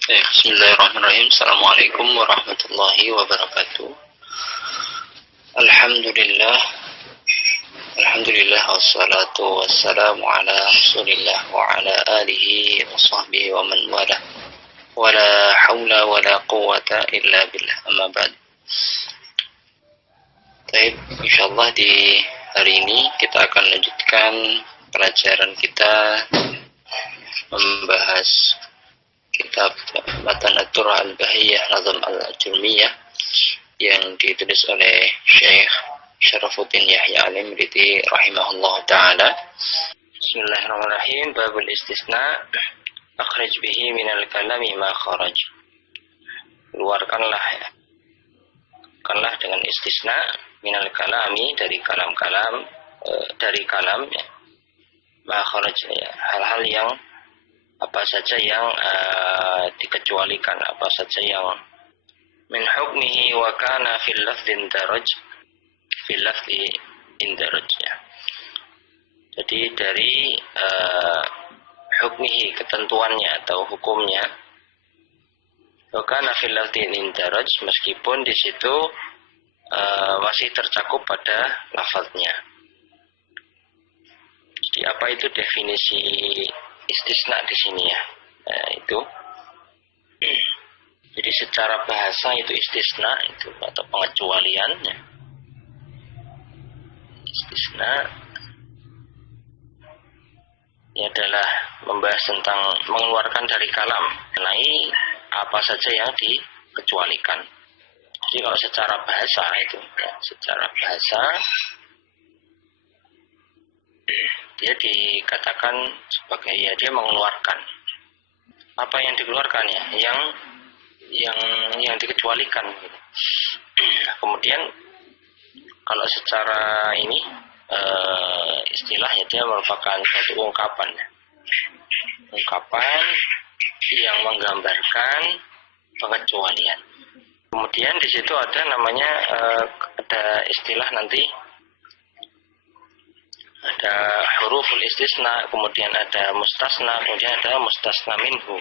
Bismillahirrahmanirrahim. Assalamualaikum warahmatullahi wabarakatuh. Alhamdulillah. Alhamdulillah wassalatu wassalamu ala Rasulillah wa ala alihi wa sahbihi wa man wala. Wala haula wala quwwata illa billah. Amma ba'd. Baik, insyaallah di hari ini kita akan lanjutkan pelajaran kita membahas kitab Matan At-Turah Al-Bahiyah Nazam Al-Ajurmiyah yang ditulis oleh Syekh Syarafuddin Yahya Al-Imriti rahimahullah ta'ala. Bismillahirrahmanirrahim. Babul istisna. Akhrij bihi minal kalami ma kharaj. Keluarkanlah dengan istisna minal kalami dari kalam ya. Ma kharaj ya. Hal-hal yang apa saja yang dikecualikan, apa saja yang min hukmihi wa kana fil lafdin daraj ya. Jadi dari hukmihi, ketentuannya atau hukumnya, wa kana fil lafdin daraj, meskipun di situ masih tercakup pada lafaznya. Jadi apa itu definisi istisna di sini ya? Itu. Jadi secara bahasa itu istisna itu atau pengecualiannya. Istisna ini adalah membahas tentang mengeluarkan dari kalam, mengenai apa saja yang dikecualikan. Jadi kalau secara bahasa itu, ya, secara bahasa dia dikatakan sebagai ya dia mengeluarkan. Apa yang dikeluarkan ya? Yang dikecualikan. Kemudian kalau secara ini istilahnya dia merupakan satu ungkapan yang menggambarkan pengecualian. Kemudian di situ ada namanya ada istilah nanti. Ada huruful istisna, kemudian ada mustasna, kemudian ada mustasna minhu.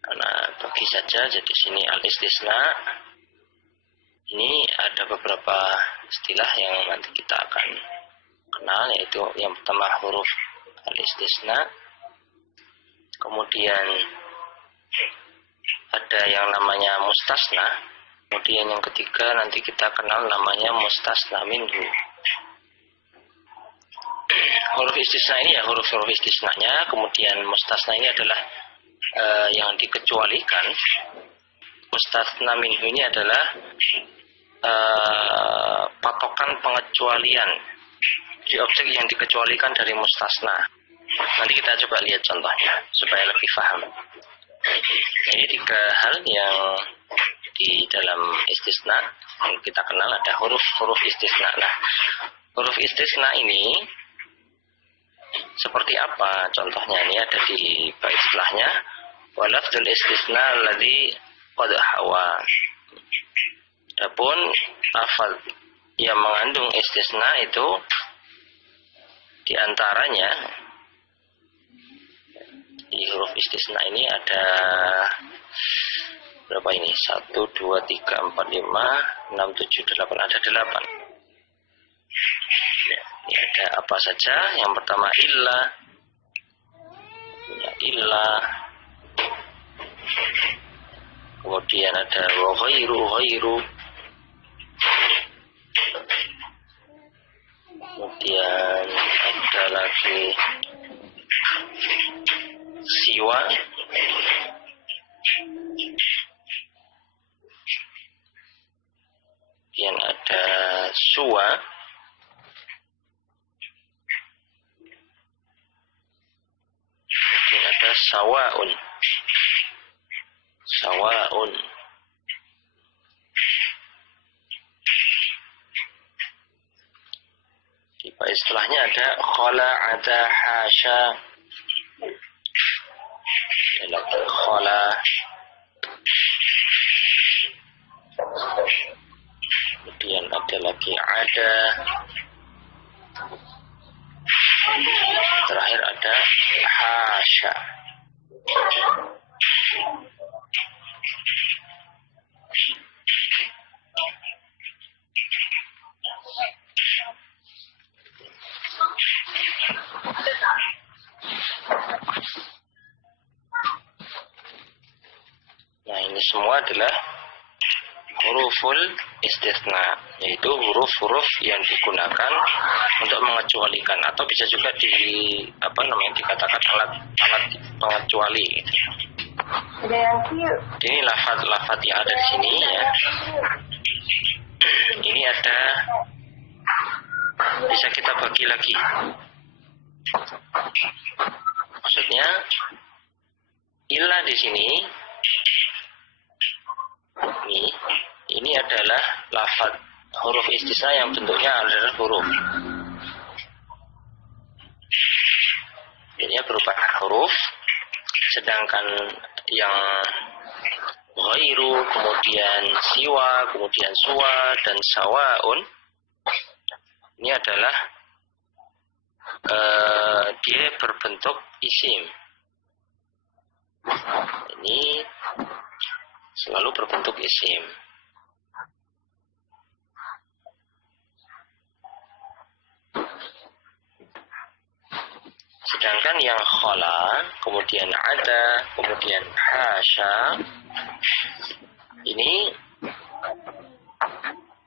Karena bagi saja, jadi sini al-istisna. Ini ada beberapa istilah yang nanti kita akan kenal, yaitu yang pertama huruf al-istisna. Kemudian ada yang namanya mustasna. Kemudian yang ketiga nanti kita kenal namanya mustasna minhu. Huruf istisna ini ya huruf-huruf istisnanya, kemudian mustasna ini adalah yang dikecualikan. Mustasna minhu ini adalah patokan pengecualian di objek yang dikecualikan dari mustasna. Nanti kita coba lihat contohnya supaya lebih paham. Jadi tiga hal yang di dalam istisna yang kita kenal ada huruf istisna. Nah, huruf istisna ini seperti apa? Contohnya ini ada di bait setelahnya. Walafdul istisna alladhi qad hawa. Adapun lafaz yang mengandung istisna itu di antaranya di huruf istisna ini ada berapa ini? 1, 2, 3, 4, 5, 6, 7, 8. Ada 8. Ya, ini ada apa saja? Yang pertama illa. Kemudian ada wa ghairu. Kemudian ada lagi siwa. Kemudian ada suwa. Kemudian ada sawa'un. Di bait setelahnya ada khala'ata hasya. Ada lagi khala. Kemudian ada lagi ada. Terakhir ada hasya. Ini semua adalah huruful istisna, yaitu huruf-huruf yang digunakan untuk mengecualikan, atau bisa juga dikatakan alat pengecuali gitu. Ini lafaz-lafaz yang ada di sini ya. Ini ada, bisa kita bagi lagi. Maksudnya ilah di sini ini adalah lafaz huruf istisna yang bentuknya adalah huruf. Ini berupa huruf, sedangkan yang ghairu, kemudian siwa, kemudian suwa, dan sawaun ini adalah dia berbentuk isim. Ini selalu berbentuk isim. Sedangkan yang khala, kemudian ada, kemudian hasya, ini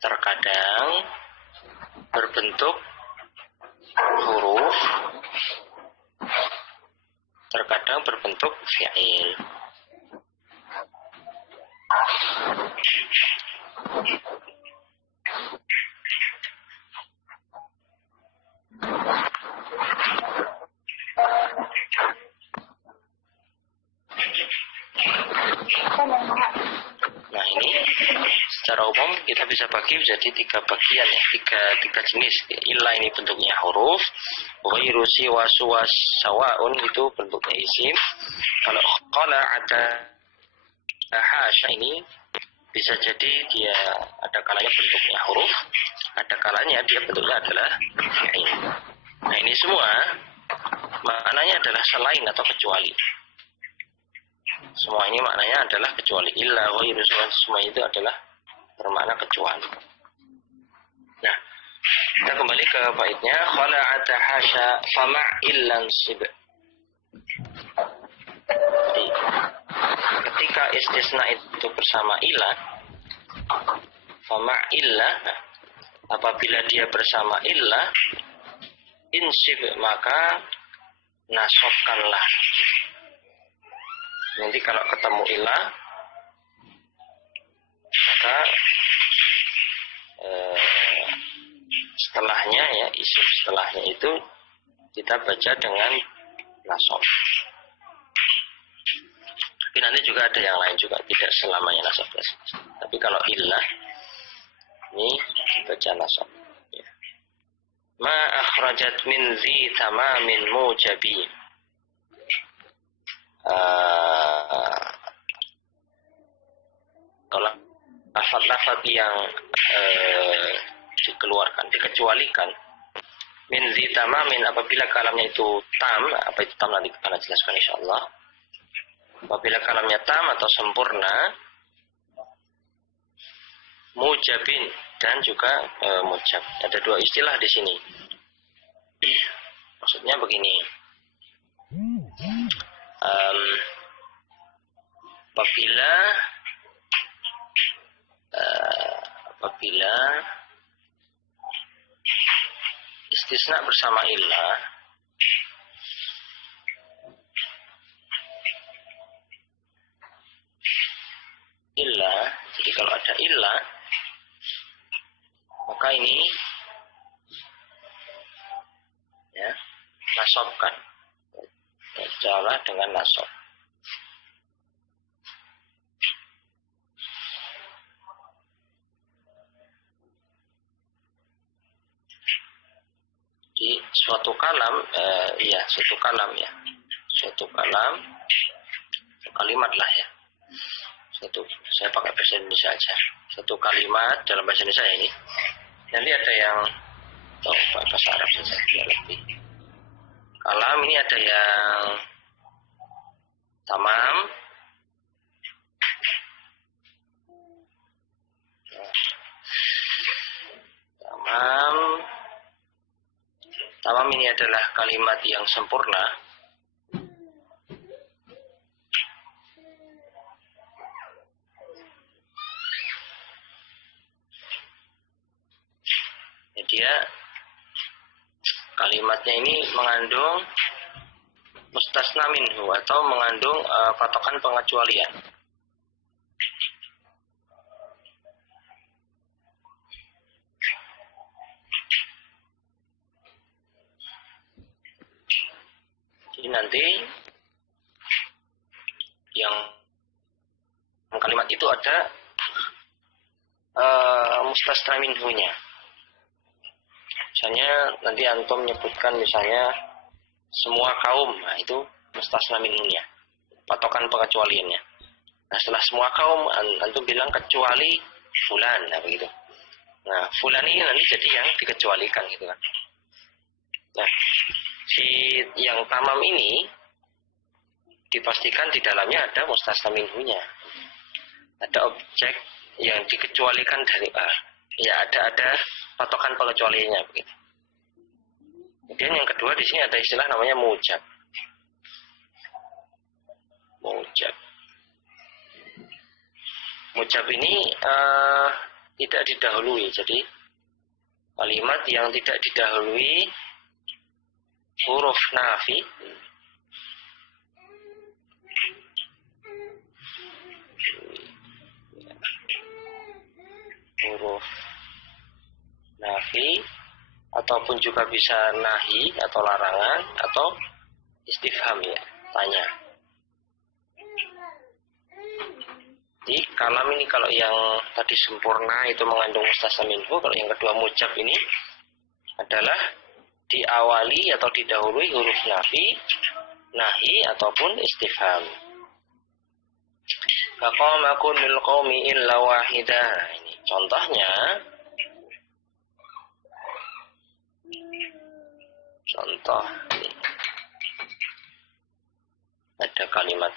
terkadang berbentuk huruf, terkadang berbentuk fi'il. Nah, ini secara umum kita bisa bagi menjadi 3 bagian ya, tiga jenis. Ilah ini bentuknya huruf, ghairu, siwa, suwa, sawaun itu bentuknya isim. Kalau qala, ada, hasya ini bisa jadi dia ada kalanya bentuknya huruf, ada kalanya dia bentuknya adalah fi'il. Nah, ini semua maknanya adalah selain atau kecuali. Semua ini maknanya adalah kecuali. Illa, ghairu, semua itu adalah bermakna kecuali. Nah, kita kembali ke baitnya. Khala'ata hasya fama'illan sib. Jadi, ketika istisna itu bersama ilah, fama'illah, nah, apabila dia bersama ilah, insib, maka nasobkanlah. Nanti kalau ketemu ilah, maka setelahnya ya, isim setelahnya itu kita baca dengan nasab. Tapi nanti juga ada yang lain juga, tidak selamanya nasab. Tapi kalau ilah ini baca nasab. Ya. Ma akhrajat min zi tamamin mujabi. Kalau lafaz-lafaz yang dikeluarkan, dikecualikan, min zi tamamin, apabila kalamnya itu tam, apa itu tam nanti kita jelaskan insyaallah. Apabila kalamnya tam atau sempurna, mujabin dan juga mujab. Ada 2 istilah di sini. Maksudnya begini. Apabila istisna bersama ilah, jadi kalau ada ilah, maka ini ya nasabkan, bacalah dengan nasab. Di suatu kalam, suatu kalimat lah ya. Saya pakai bahasa Indonesia aja. Satu kalimat dalam bahasa Indonesia ini. Nanti ada yang bahasa Arab saja lebih. Kalam ini ada yang tamam, tamam ini adalah kalimat yang sempurna. dia kalimatnya ini mengandung mustasna minhu atau mengandung patokan pengecualian. Jadi nanti yang kalimat itu ada mustasna minhunya. Misalnya nanti antum menyebutkan misalnya semua kaum, nah itu mustasna minhunya, patokan pengecualiannya. Nah setelah semua kaum antum bilang kecuali fulan, nah begitu. Nah fulan ini nanti jadi yang dikecualikan gitu kan. Nah si yang tamam ini dipastikan di dalamnya ada mustasna minhunya, ada objek yang dikecualikan dari A. Ya ada patokan pengecualiannya begitu. Kemudian yang kedua di sini ada istilah namanya mujab. Mujab ini tidak didahului. Jadi kalimat yang tidak didahului huruf nafi ataupun juga bisa nahi atau larangan atau istifham ya, tanya. Jadi kalam ini kalau yang tadi sempurna itu mengandung mustasna minhu, kalau yang kedua mujab ini adalah diawali atau didahului huruf nafi, nahi ataupun istifham. Faqama kullul qaumi illa wahidah. Ini contohnya. Contoh ini. Ada kalimat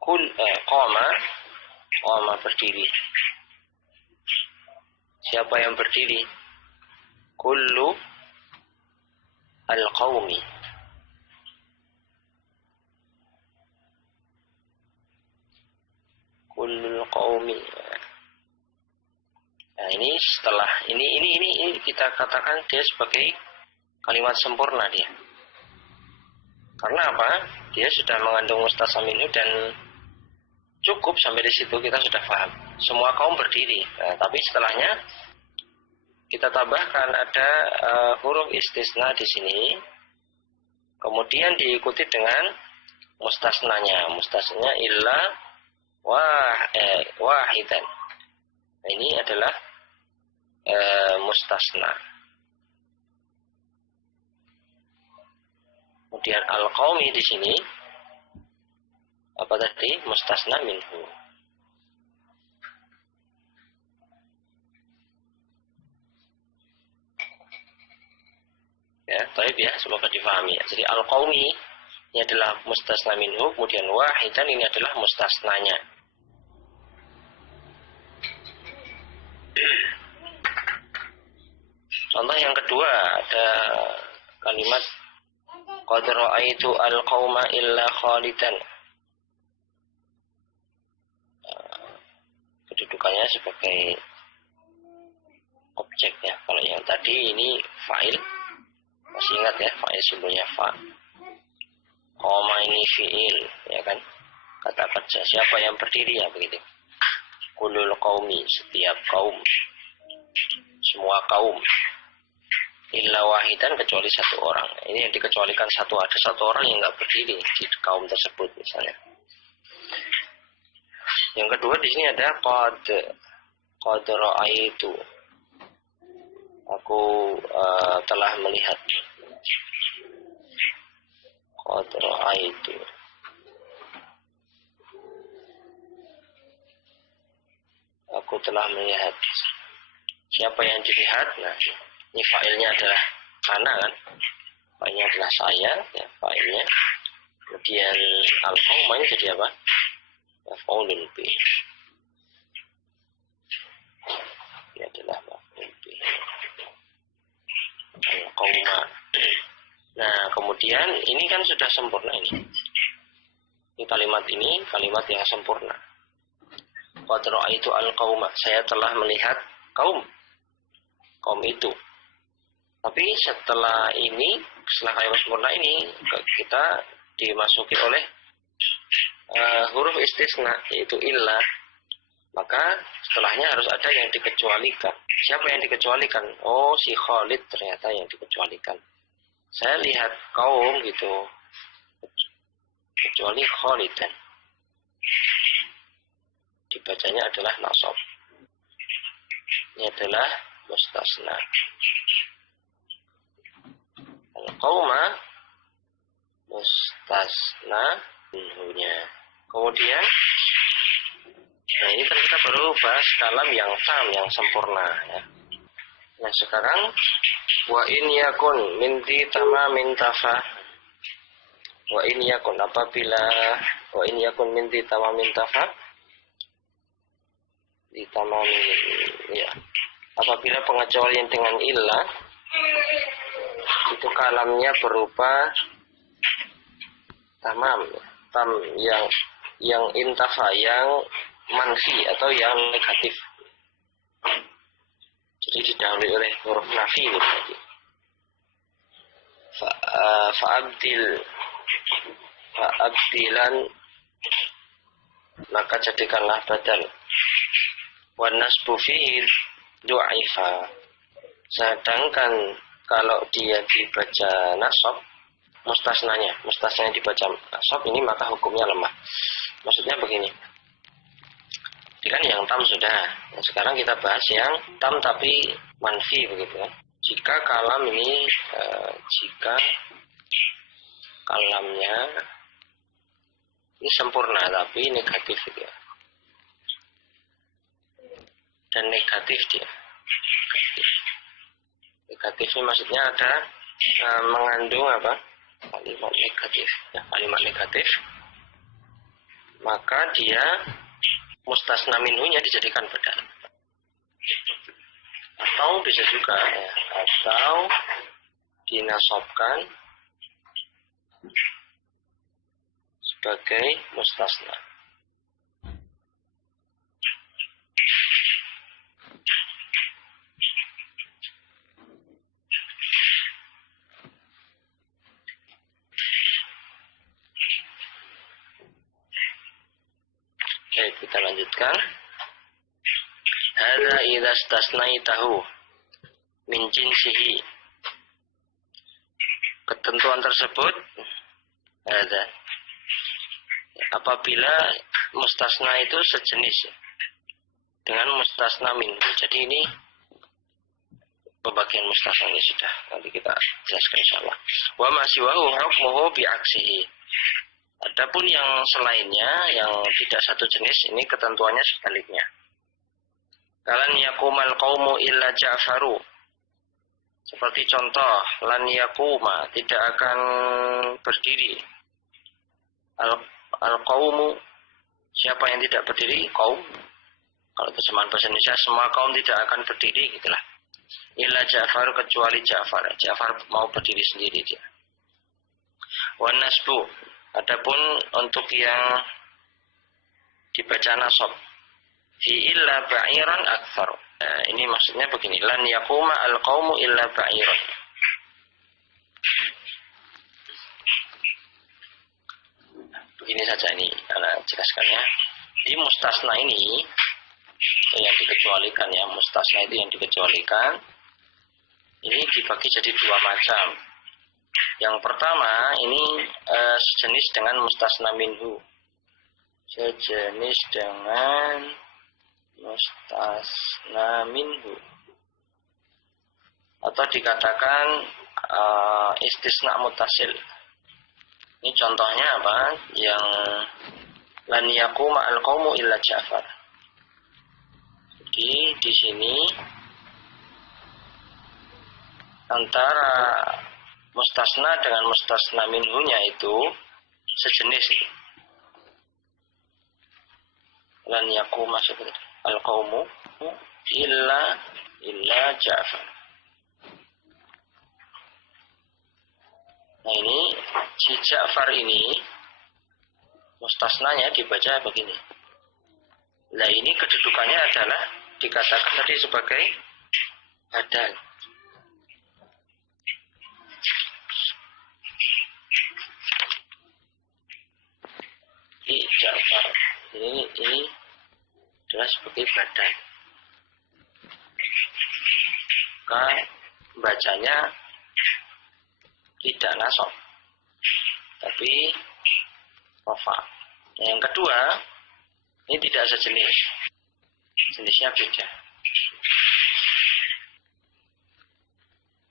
qama berdiri. Siapa yang berdiri? Kullu al-qaumi. Kullul qaumi. Nah, ini setelah ini kita katakan dia sebagai kalimat sempurna dia. Karena apa? Dia sudah mengandung mustasna minhu dan cukup sampai di situ kita sudah paham. Semua kaum berdiri. Nah, tapi setelahnya kita tambahkan ada huruf istisna di sini. Kemudian diikuti dengan mustasnanya. Mustasnanya illa wahidan. Nah, ini adalah mustasna. Kemudian al-qaumi di sini apa tadi? Mustasna minhu. Ya, baik ya, semoga difahami ya. Jadi al-qaumi ini adalah mustasna minhu, kemudian wahidan ini adalah mustasnanya. Contoh yang kedua ada kalimat qad ra'aitu al-qauma illa khalidan. Kedudukannya sebagai objek ya. Kalau yang tadi ini fa'il, masih ingat ya, fa'il sebelumnya fa. Qama ini fi'il, ya kan? Kata kerja. Siapa yang berdiri ya begitu. Kullul qaumi, setiap kaum. Semua kaum. Illa wahidan, kecuali satu orang. Ini yang dikecualikan satu, ada satu orang yang nggak berdiri di kaum tersebut misalnya. Yang kedua di sini ada qad ra'aitu. Aku telah melihat. Qad ra'aitu. Aku telah melihat. Siapa yang dilihat? Nah, ini fa'ilnya adalah ana kan? Fa'ilnya adalah saya, ya, fa'ilnya. Kemudian al-qauma ini jadi apa? Maf'ulun bih. Ini adalah maf'ul bih. Al-qauma. Nah, kemudian ini kan sudah sempurna ini. Ini kalimat yang sempurna. Qad ra'aitu al-qauma. Saya telah melihat kaum itu. Tapi setelah kalimat sempurna ini kita dimasuki oleh huruf istisna, yaitu illa, maka setelahnya harus ada yang dikecualikan. Siapa yang dikecualikan? Oh, si Khalid ternyata yang dikecualikan. Saya lihat kaum gitu, kecuali Khalidan. Dibacanya adalah nasab. Ini adalah mustasna. Al-qauma mustasna minhunya. Kemudian, nah ini kan kita baru bahas kalam yang tam, yang sempurna. Ya. Nah sekarang, wa in yakun min di tamamin tafa. Wa in yakun apabila wa in yakun min di tamamin tafa. Di tamamin, ya. Apabila pengecualian dengan illah, itu kalamnya berupa tamam, tam yang intafa, yang manfi atau yang negatif. Jadi didahului oleh huruf nafi ini tadi. Fa'abdilan, maka jadikanlah badal. Wan nasbu fihi du'ifa. Sedangkan kalau dia dibaca nasab, mustasnanya dibaca nasab, ini maka hukumnya lemah. Maksudnya begini. Ini kan yang tam sudah. Nah, sekarang kita bahas yang tam tapi manfi begitu ya. Jika kalam ini jika kalamnya ini sempurna tapi negatif gitu ya. Dan negatif dia. Negatif ini maksudnya ada mengandung apa? Kalimat negatif. Ya, kalimat negatif. Maka dia mustasna minhunya dijadikan badal. Atau bisa juga ya, atau dinasobkan sebagai mustasna. Oke, kita lanjutkan. Hadza idza istasnaitahu min jinsihi. Ketentuan tersebut ada apabila mustasna itu sejenis dengan mustasna minhu. Jadi ini pembagian mustasna ini sudah nanti kita jelaskan insyaallah. Wa ma siwahu hukmuhu bi aksihi. Adapun yang selainnya yang tidak satu jenis ini ketentuannya sebaliknya. Lan yakumal qaumu illa Ja'faru. Seperti contoh, lan yakuma, tidak akan berdiri. Al-qaumu, siapa yang tidak berdiri? Kaum. Kalau terjemahan bahasa Indonesia, semua kaum tidak akan berdiri, gitulah. Illa Ja'faru, kecuali Ja'far. Ja'far mau berdiri sendiri dia. Wan nasbu, adapun untuk yang dibaca nasab, fi illa ba'iran aktsar. Nah, ini maksudnya begini, lan yaquma al-qaumu illa ba'iran. Begini saja ini, anak jelaskannya. Di mustasna ini yang dikecualikan ya, mustasna itu yang dikecualikan. Ini dibagi jadi dua macam. Yang pertama ini sejenis dengan mustasna minhu. Sejenis dengan mustasna minhu, atau dikatakan istisna mutasil. Ini contohnya apa? Yang lan yaquma al-qaumu illa Ja'far. Jadi di sini antara mustasna dengan mustasna minhunya itu sejenis. Lan yaquma al-qaumu illa Ja'far. Nah ini si Ja'far ini mustasnanya dibaca begini. Nah ini kedudukannya adalah dikatakan tadi sebagai badal. Abi Ja'far. Ini adalah sebagai badan. Maka bacanya tidak nasab, tapi rofa. Yang kedua, ini tidak sejenis, jenisnya beda.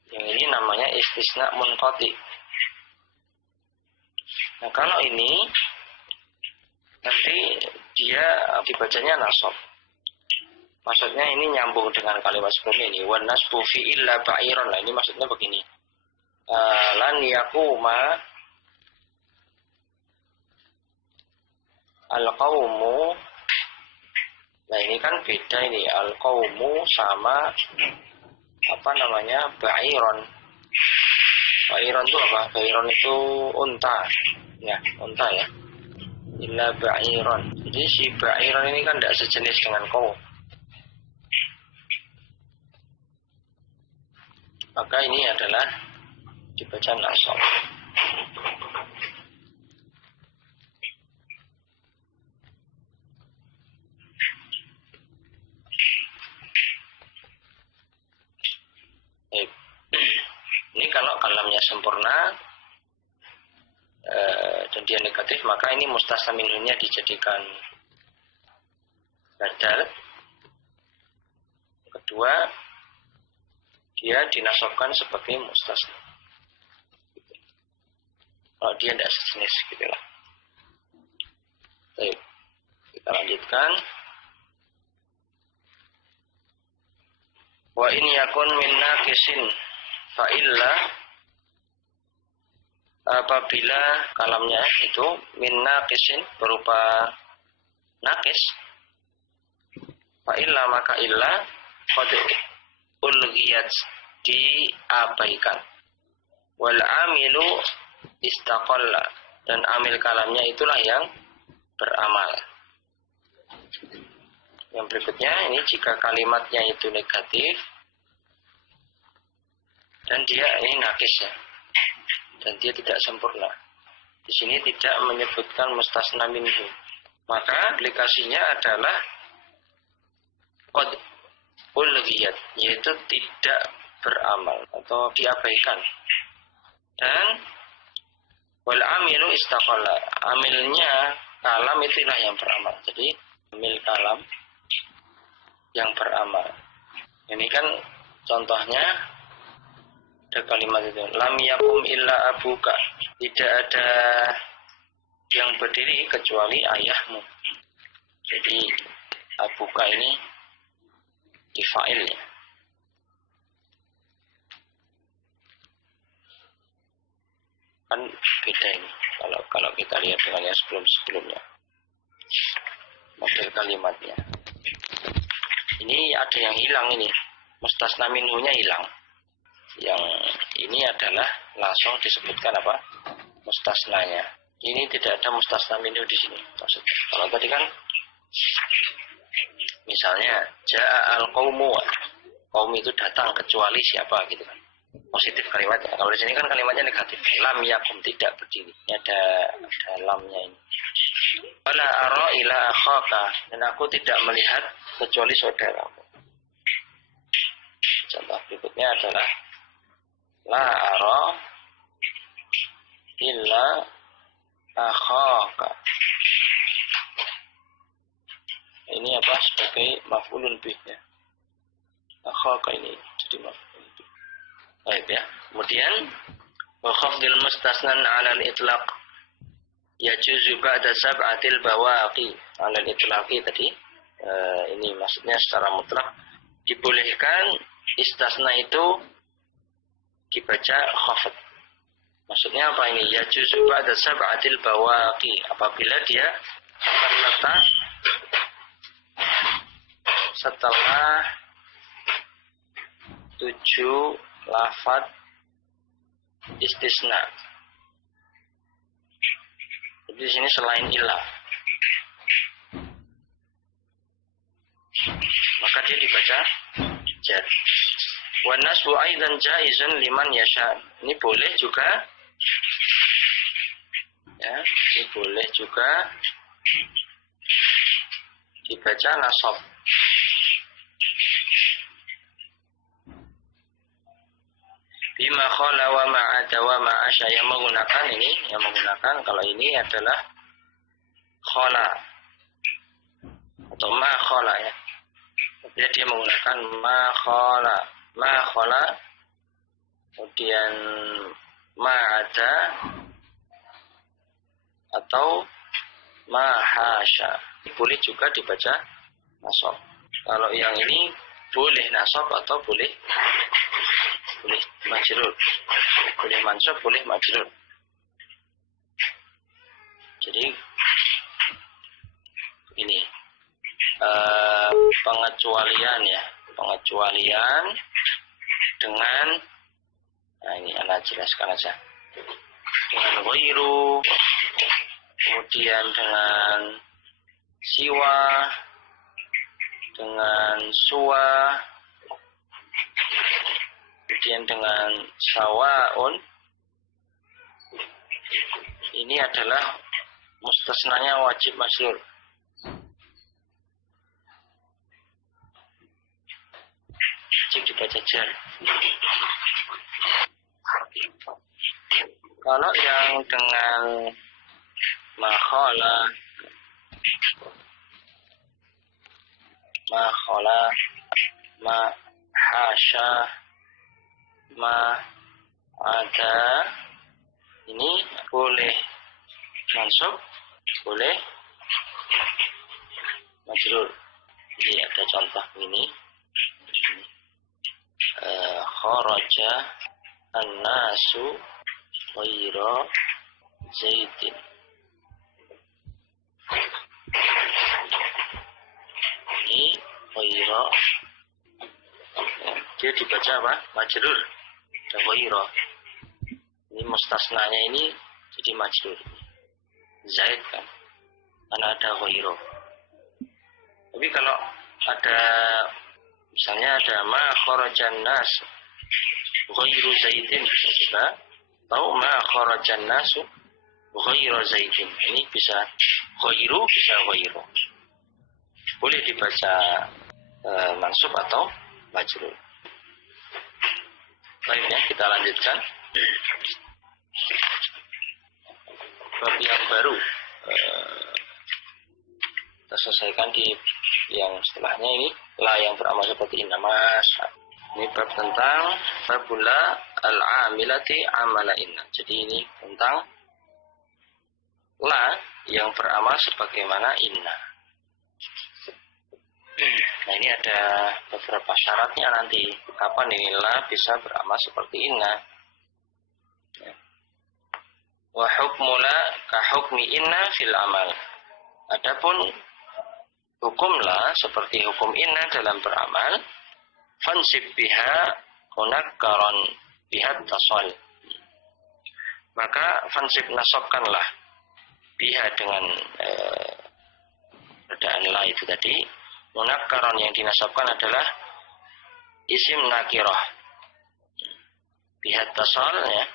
Yang ini namanya istisna munqati. Nah, kalau ini nanti dia dibacanya nasab. Maksudnya ini nyambung dengan kalimat sebelumnya ini. Wan nasbu fi illa ba'iron. Nah, ini maksudnya begini. Lan yakuma al-qawmu. Nah, ini kan beda ini. Al-qawmu sama apa namanya? Ba'iron. Ba'iron itu apa? Ba'iron itu unta. Ya, unta ya. Illa ba'iron. Jadi si ba'iron ini kan tidak sejenis dengan qawm. Maka ini adalah dibaca nasab. Ini kalau kalamnya sempurna dan dia negatif, maka ini mustasna minhunya dijadikan badal. Kedua, dia dinasabkan sebagai mustasna. Kalau dia tidak sejenis, gitulah. Baik, kita lanjutkan. Wa in yakun min naqisin fa illa, apabila kalamnya itu min naqisin berupa naqis, fa illa maka illa qad ulghiyat diabaikan. Wal amilu istaqalla, dan amil kalamnya itulah yang beramal. Yang berikutnya ini jika kalimatnya itu negatif dan dia ini nakis ya, dan dia tidak sempurna. Di sini tidak menyebutkan mustasna minhu, maka aplikasinya adalah qad ulghiyat, yaitu tidak beramal atau diabaikan. Dan wal amilu istaqalla, amilnya kalam itulah yang beramal. Jadi amil kalam yang beramal. Ini kan contohnya ada kalimat itu, lam yakum illa abuka, tidak ada yang berdiri kecuali ayahmu. Jadi abuka ini difail ya. Kan beda ini kalau kita lihat dengan yang sebelumnya model kalimatnya. Ini ada yang hilang ini, mustasna minhunya hilang. Yang ini adalah langsung disebutkan apa? Mustasnanya. Ini tidak ada mustasna minhu di sini maksudnya. Kalau tadi kan misalnya ja'a al-qaumu, kaum itu datang kecuali siapa gitu kan. Positif kalimatnya. Kalau di sini kan kalimatnya negatif. Lam yakum, tidak berdiri. Ini ada lamnya ini. Wala ara ila akhaka, dan aku tidak melihat kecuali saudaraku. Contoh berikutnya adalah la ara illa akhaka. Ini apa sebagai maf'ulun bihnya. Akhaka ini jadi maf'ulun bih. Baik ya. Kemudian wa khafdil mustasnan 'ala al-itlaq yajuzu ba'da sab'atil bawaqi. 'Ala al-itlaqi tadi ini maksudnya secara mutlak dibolehkan istasna itu dibaca khafd. Maksudnya apa ini? Yajuzu ba'da sab'atil bawaqi, apabila dia terletak setelah 7 lafaz istisna. Jadi di sini selain ilah, maka dia dibaca jar. Wa nasbu aidan jaizun liman yasha. Ini boleh juga ya, ini boleh juga dibaca nasab. Bima khala wa ma'ada wa ma'asya, yang menggunakan ini, yang menggunakan kalau ini adalah khala atau ma khala ya. Jadi dia menggunakan ma khala, kemudian ma'ada atau ma hasya. Boleh juga dibaca nasab. Kalau yang ini boleh nasab atau boleh majrur. Boleh mansub, boleh majrur. Jadi ini pengecualian ya, pengecualian dengan, nah ini Anda jelaskan aja, dengan ghairu, kemudian dengan siwa, dengan suwa, kemudian dengan sawaun. Ini adalah mustasnanya wajib majrur. Cek dibaca jar. Kalau yang dengan makhala, ma hasya, ma ada, ini boleh mansub, boleh majrur. Jadi ada contoh ini. Kharaja an-nasu ghaira zaidin. Ini ghaira, dia dibaca apa? Majrur. Ada ghaira. Ini mustasnanya ini jadi majrur. Zaid kan, karena ada ghaira. Tapi kalau ada misalnya ada ma kharajan nas ghairu zaidin, bisa juga, atau ma kharajan nasu ghairu zaidin. Ini bisa ghairu, bisa ghairu. Boleh dibaca mansub atau majrur. Baik ya, kita lanjutkan. Bab yang baru kita selesaikan di yang setelahnya ini, la yang beramal seperti innamas. Ini bab tentang babula al-amilati amala inna. Jadi ini tentang la yang beramal sebagaimana inna. Nah ini ada beberapa syaratnya nanti. Kapan ini la bisa beramal seperti inna. Wa hukmula ka hukmi inna fil amal. Adapun hukumlah seperti hukum inna dalam beramal, fansib biha munakkaran biha tasal. Maka fansib nasabkanlah biha dengan perbedaan la itu tadi. Munakkaran yang dinasabkan adalah isim nakirah. Biha tasal ya,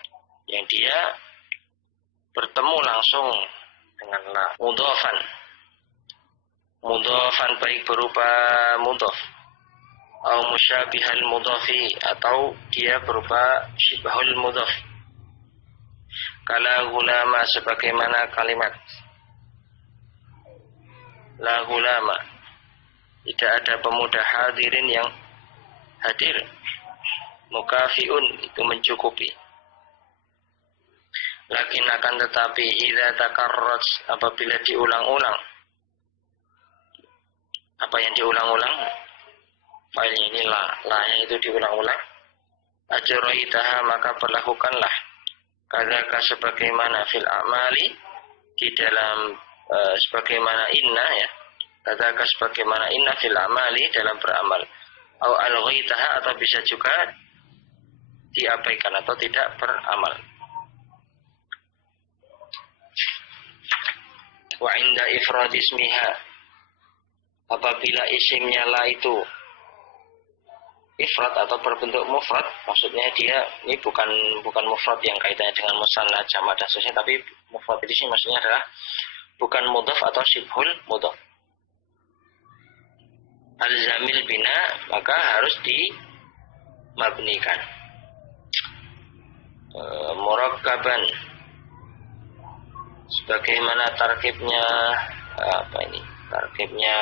yang dia bertemu langsung dengan la. Mudhafan baik berupa mudhaf atau musyabihal mudhafi, atau dia berupa syibhul mudhaf. Kala gulama, sebagaimana kalimat la gulama, tidak ada pemuda hadirin yang hadir. Mukafiun, itu mencukupi. Lakin akan tetapi idza takarrat, apabila diulang-ulang. Apa yang diulang-ulang? Failnya ini la-nya itu diulang-ulang. Ajraitaha, maka perlakukanlah kadzaka sebagaimana fil amali, di dalam sebagaimana inna ya. Kadzaka sebagaimana inna fil amali, dalam beramal. Au alghaitaha, atau bisa juga diabaikan atau tidak beramal. Wa inda ifrad ismiha, apabila isimnya la itu ifrad atau berbentuk mufrad, maksudnya dia ini bukan mufrad yang kaitannya dengan musanna, jamak dan seterusnya, tapi mufrad di sini maksudnya adalah bukan mudhaf atau syibhul mudhaf. alamil bina maka harus dimabnikan. Murakkaban sebagaimana tarkibnya tarkibnya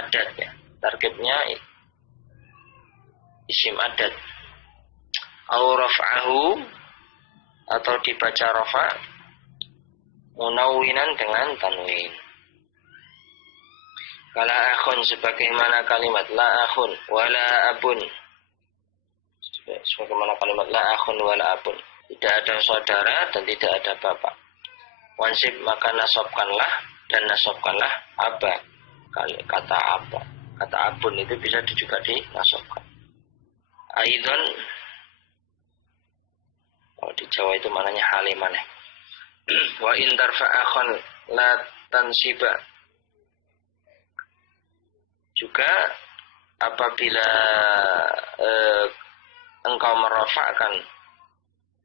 adat ya, tarkibnya isim adat. Au raf'ahu atau dibaca rafa munawwinan dengan tanwin. Kala akhun sebagaimana kalimat la akhun wala abun, sebagaimana kalimat la akhun wala abun, tidak ada saudara dan tidak ada bapak. Wansib maka nasabkanlah dan nasabkanlah aba, kata aba, kata abun itu bisa juga dinasabkan. Aidon, kalau di Jawa itu maknanya haliman. Wa in tarfa akhun la tansiba, juga apabila engkau merofakkan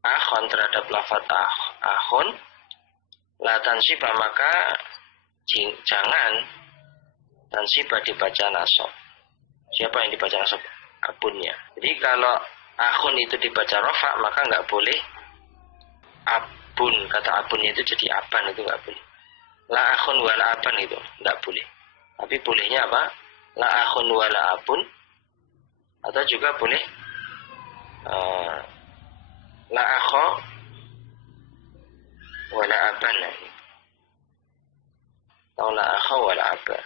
akhun terhadap lafaz akhun la tansiba maka jangan tansiba dibaca nasab. Siapa yang dibaca nasab? Abunnya. Jadi kalau akhun itu dibaca rofa maka nggak boleh abun, kata abunnya itu jadi aban, itu nggak boleh. La akhun wala aban itu nggak boleh. Tapi bolehnya apa? La akhun wala abun, atau juga boleh la akho wala aban, atau la akho wala aban.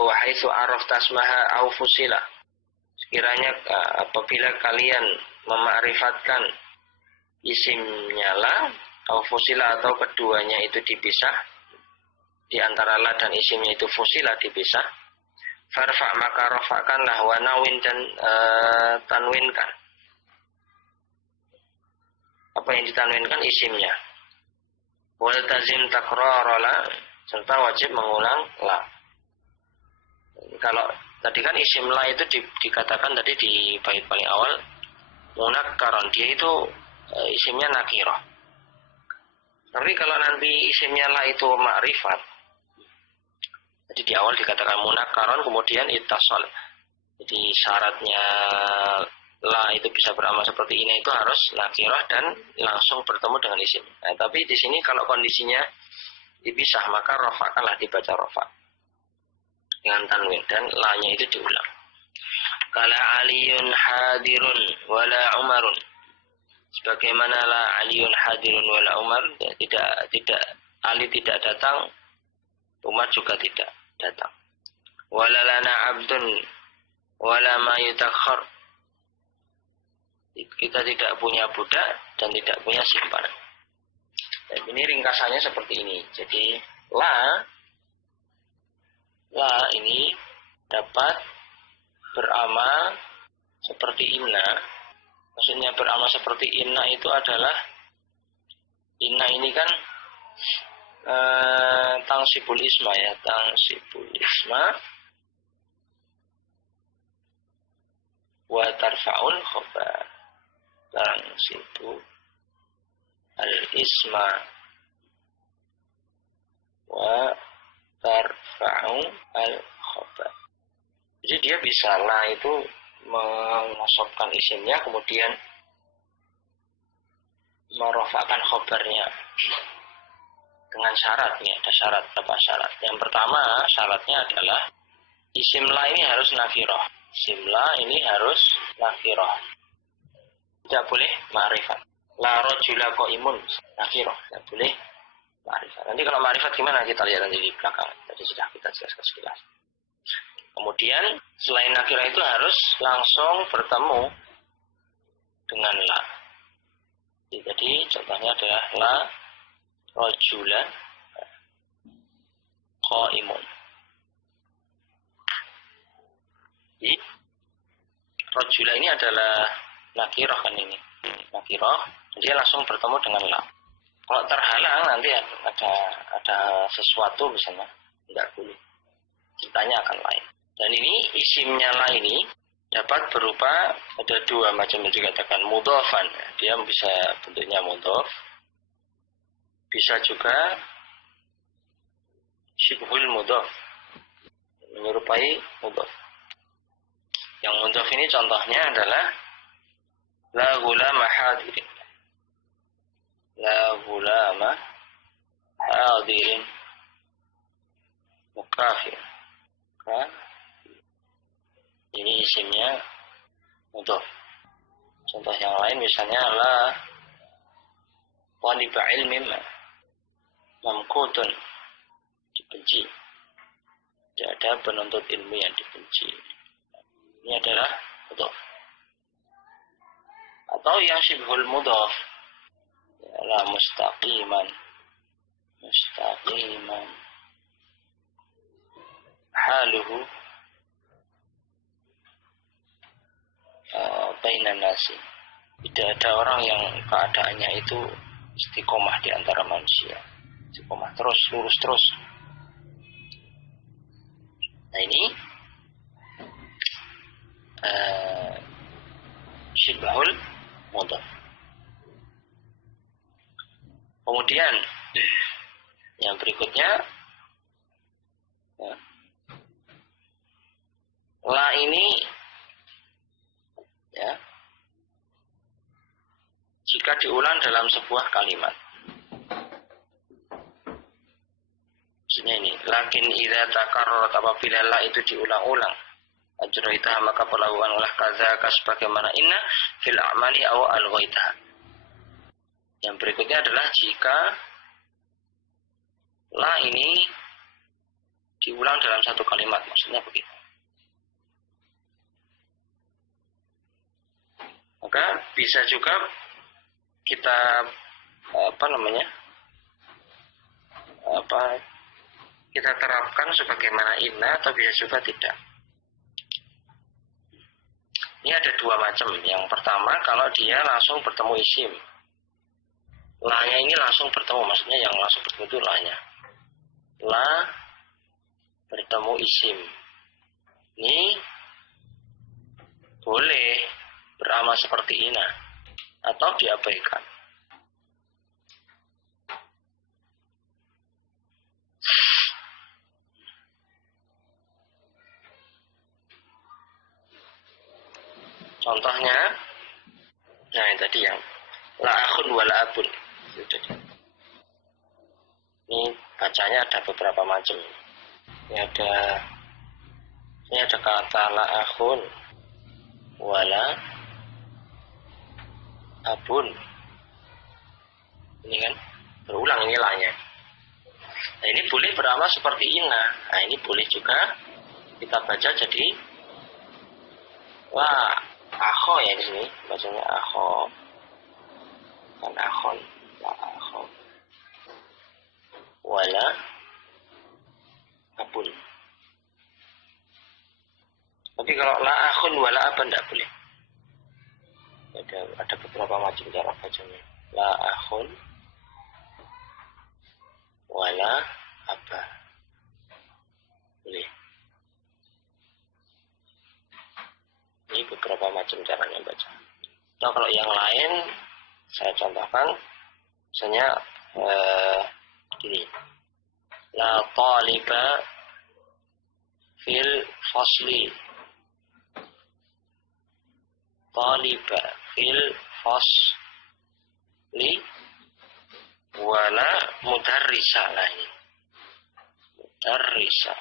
Wahai su'araf tasmaha au fusila, sekiranya apabila kalian mema'rifatkan isimnya la au fusila atau keduanya itu dipisah, di antara la dan isimnya itu fusila dipisah, farfa maka rofakanlah wa nawin dan tanwinkan. Apa yang ditanwinkan? Isimnya. Wal tazim takrar la, serta wajib mengulang la. Kalau tadi kan isim la itu dikatakan tadi di bait paling awal munakkaron, dia itu isimnya nakirah. Tapi kalau nanti isimnya la itu ma'rifat, jadi di awal dikatakan munakkaron, kemudian ittasal, jadi syaratnya la itu bisa beramal seperti ini itu harus nakirah dan langsung bertemu dengan isim. Nah, tapi di sini kalau kondisinya dipisah maka rofakanlah dibaca rofa dengan tanwin dan la-nya itu diulang. Kala aliyun hadirun wala umarun, sebagaimana la aliyun hadirun wala umar, tidak Ali tidak datang, Umar juga tidak datang. Wala lana abdun wala ma yutakhir, kita tidak punya budak dan tidak punya simpanan. Dan ini ringkasannya seperti ini. Jadi la ini dapat beramal seperti inna. Maksudnya beramal seperti inna itu adalah, inna ini kan tangsibul isma ya, tangsibul isma wa tarfa'ul khobar. Tangsibu al-isma wa tarfa'u al-khobar. Jadi dia bisa la itu menasabkan isimnya, kemudian merofakkan khobarnya dengan syaratnya. Ada syarat, berapa syarat? Yang pertama syaratnya adalah isim la ini harus nakirah. Isim la ini harus nakirah, tidak boleh ma'rifat. La rajula qaimun nakirah, tidak boleh ma'rifat. Nanti kalau ma'rifat gimana kita lihat nanti di belakang. Tadi sudah kita jelaskan sekilas. Kemudian selain nakirah itu harus langsung bertemu dengan la. Jadi contohnya adalah la rajula qaimun. Jadi rajula ini adalah nakirah kan ini. Nakirah, dia langsung bertemu dengan la. Kalau terhalang nanti ada sesuatu misalnya, tidak boleh. Ceritanya akan lain. Dan ini isimnya la ini dapat berupa, ada dua macam yang dikatakan mudhofan. Dia bisa bentuknya mudhof. Bisa juga syibhul mudhof, menyerupai mudhof. Yang mudhaf ini contohnya adalah la ghulama hadirin. La ghulama hadirin. Mukafir. Kan? Ini isimnya mudhaf. Contoh yang lain misalnya la taliba ilmin mamkutun, dibenci. Tidak ada penuntut ilmu yang dibenci. Ini adalah mudhaf. Atau yang syibhul mudhaf, la mustaqiman, mustaqiman, haluhu bainan nasi. Tidak ada orang yang keadaannya itu istiqomah di antara manusia. Istiqomah terus, lurus terus. Nah ini syibhul mudhaf. Kemudian yang berikutnya ya, la ini ya, jika diulang dalam sebuah kalimat. Maksudnya ini, lakin idza takarrarat, apabila la itu diulang-ulang, ajraitaha maka perlakukanlah kadzaka sebagaimana inna fil a'mali aw alghaitaha. Yang berikutnya adalah jika la ini diulang dalam satu kalimat, maksudnya begitu. Maka bisa juga kita kita terapkan sebagaimana inna, atau bisa juga tidak. Ini ada dua macam. Yang pertama, kalau dia langsung bertemu isim, la-nya ini langsung bertemu, maksudnya yang langsung bertemu itu la-nya. La bertemu isim. Ini boleh beramal seperti inna atau diabaikan. Contohnya, nah yang tadi yang la akhun wa la abun. Ini bacanya ada beberapa macam. Ini ada kata la akhun wa la abun. Ini kan berulang ini la-nya. Nah ini boleh beramal seperti inna. Nah ini boleh juga kita baca jadi la akho ya di sini, bacanya akho, kan akhon, la akho, wala abun. Tapi kalau la akhun wala abun tidak boleh. Ada beberapa macam cara bacanya. La akhun wala abba. Boleh. Ini beberapa macam caranya baca. Nah, kalau yang lain saya contohkan, misalnya ini, la taliba fil fasli, taliba fil fasli, wala mudarrisa, lah ini, mudarrisa.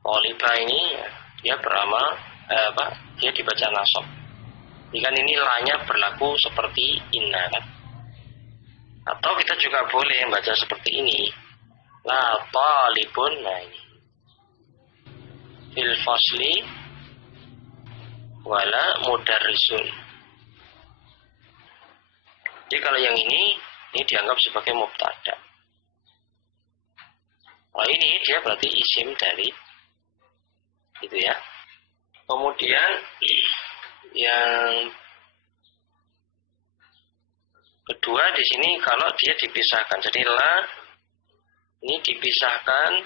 Taliba ini dia beramal dia dibaca nasab. Jika ini la-nya berlaku seperti inna kan. Atau kita juga boleh membaca seperti ini. La talibun, nah ini. Fil fasli wala mudarrisun. Jadi kalau yang ini dianggap sebagai mubtada. Kalau ini dia berarti isim dari itu ya. Kemudian yang kedua di sini kalau dia dipisahkan, jadi la ini dipisahkan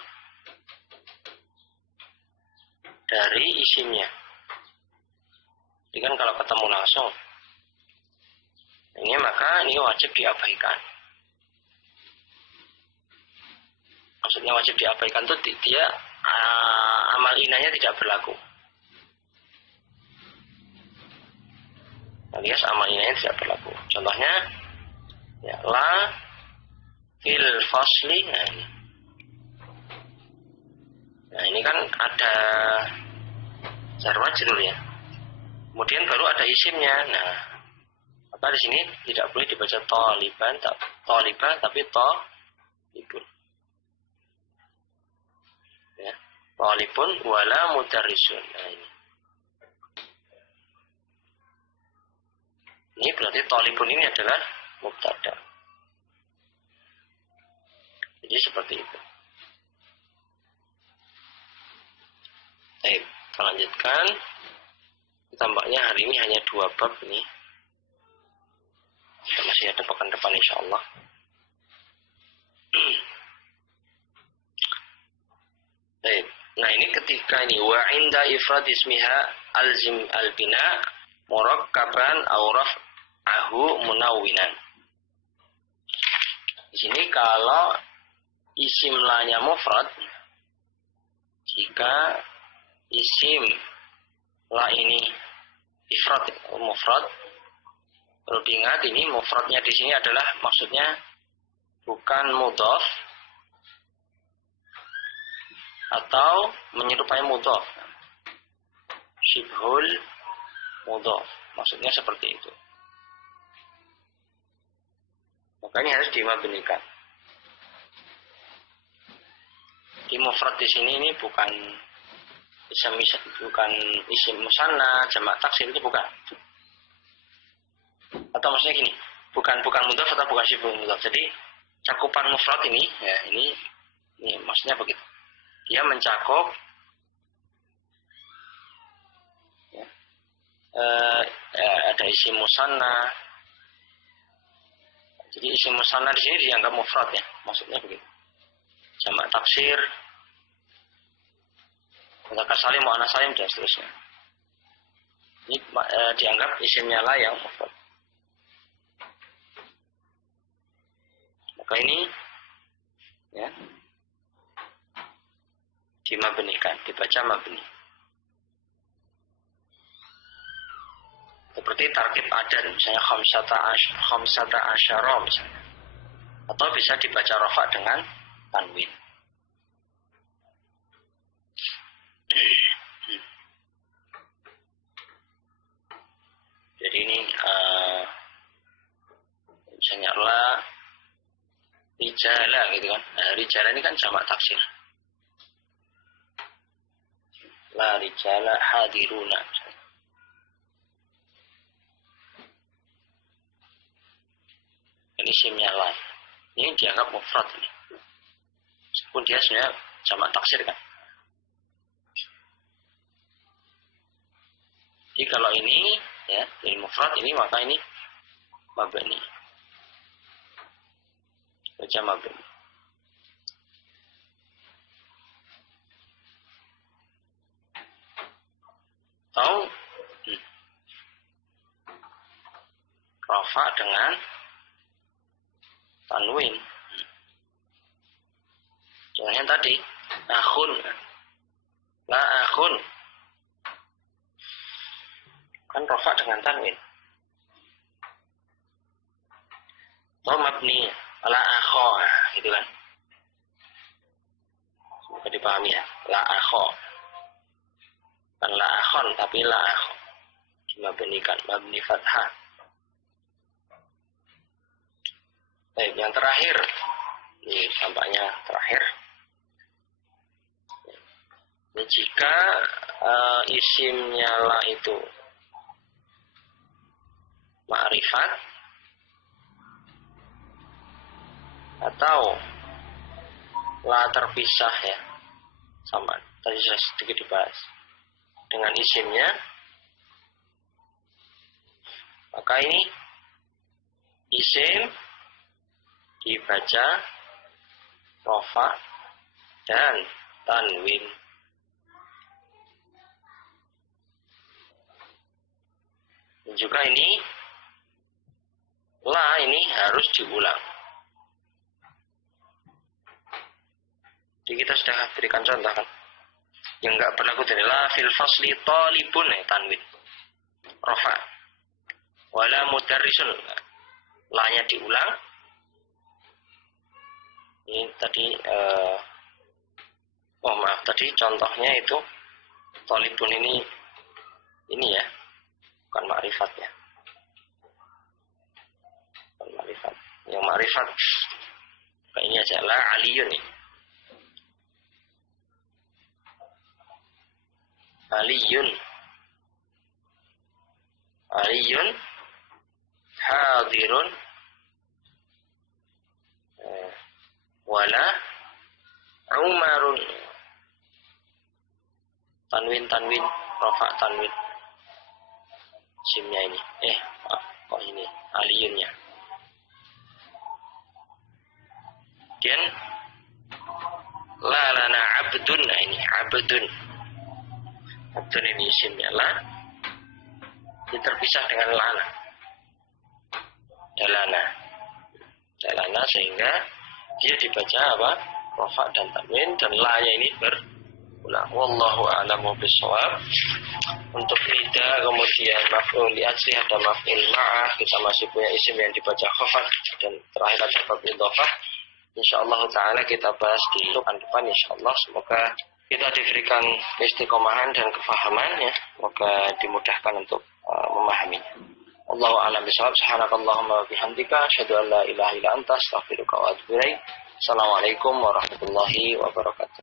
dari isimnya. Jadi kan kalau ketemu langsung, ini maka ini wajib diabaikan. maksudnya wajib diabaikan tuh dia amal inanya tidak berlaku. Alias amal inanya tidak berlaku. Contohnya ya, la fil fasli. Nah ini kan ada jar majrur ya. Kemudian baru ada isimnya. Nah, maka di sini tidak boleh dibaca taliban, tapi talibun. Ya, talibun wala mudarrisun. Nah ini. Ini berarti talibun ini adalah mubtada. Jadi seperti itu. Baik, kita lanjutkan. Tampaknya hari ini hanya 2 bab ini. Kita masih ada pekan depan insya Allah. Baik. Nah ini ketika ini wa inda ifrad ismiha alzim albina murakkaban auraf ahu munawwinan. Di sini kalau isim lanya mufrad, jika isim la ini ifrad mufrad, perlu diingat ini mufradnya di sini adalah maksudnya bukan mudhaf atau menyerupai mudhaf, syibhul mudhaf, maksudnya seperti itu. Makanya harus dimabnikan. Di mufrad di sini ini bukan isim musanna, jamak taksir, itu bukan. Atau maksudnya gini, bukan mudhaf atau bukan syibhul mudhaf. Jadi cakupan mufrad ini, ya ini maksudnya begitu. Dia mencakup ada isim musanna. Jadi isim musanna di sini dianggap mufrad ya, maksudnya begitu. Jamak taksir, mudzakkar salim, muannats salim dan seterusnya. Ini dianggap isimnya la yang mufrad. Maka ini ya dimabnikan, dibaca mabni. Seperti tarkib adan, misalnya khamsata asyara misalnya. Atau bisa dibaca rafa dengan tanwin. Jadi ini misalnya la rijala gitu kan. Nah, rijala ini kan jamak taksir. La rijala hadiruna. Ini isimnya la. Ini dianggap mufrad ini. Meskipun dia sebenarnya jamak taksir kan. Jadi kalau ini ya, ini mufrad ini, maka ini mabni. Baca mabni. Atau rafa dengan tanwin. Contohnya tadi akhun, la akhun, kan rafa dengan tanwin. Atau mabni la akho, gitu kan. Semoga dipahami ya, la akho. Kan la akhon tapi la akho. Dimabnikan, mabni fathah. Baik, yang terakhir. Ini tampaknya terakhir. Ini jika isimnya la itu ma'rifat atau la terpisah ya, sama tadi saya sedikit dibahas dengan isimnya, maka ini isim dibaca rafa dan tanwin. Dan juga ini la ini harus diulang. Jadi kita sudah berikan contoh kan. Yang enggak berlaku dari la fil fasli talibun tanwin. Rafa. Wala mudarrisun. La-nya diulang. Ini tadi tadi contohnya itu talibun ini ya. Bukan ma'rifat ya. Bukan ma'rifat. Yang ma'rifat kayak ini aja la aliyun nih. Aliyun hadirun wala Umarun. Tanwin rafa tanwin simnya ini ini aliyunnya. Kemudian la lana abdun. Nah ini abdun ini simnya la, ini terpisah dengan lana dalana sehingga dia dibaca apa? Rafa dan tanwin, dan la-nya ini berulang. Wallahu a'lamu bishawab. Untuk nida kemudian maf'ul li ajli ada maf'ul ma'ah, kita masih punya isim yang dibaca khafat, dan terakhir ada bab idhofah. Insyaallah taala kita bahas di depan insyaallah. Semoga kita diberikan istiqomahan dan kefahaman ya. Semoga dimudahkan untuk memahaminya. Allahu a'lam bishawab. Subhanakallahumma wa bihamdika asyhadu an la ilaha illa anta astaghfiruka wa atubu ilaik. Assalamualaikum warahmatullahi wabarakatuh.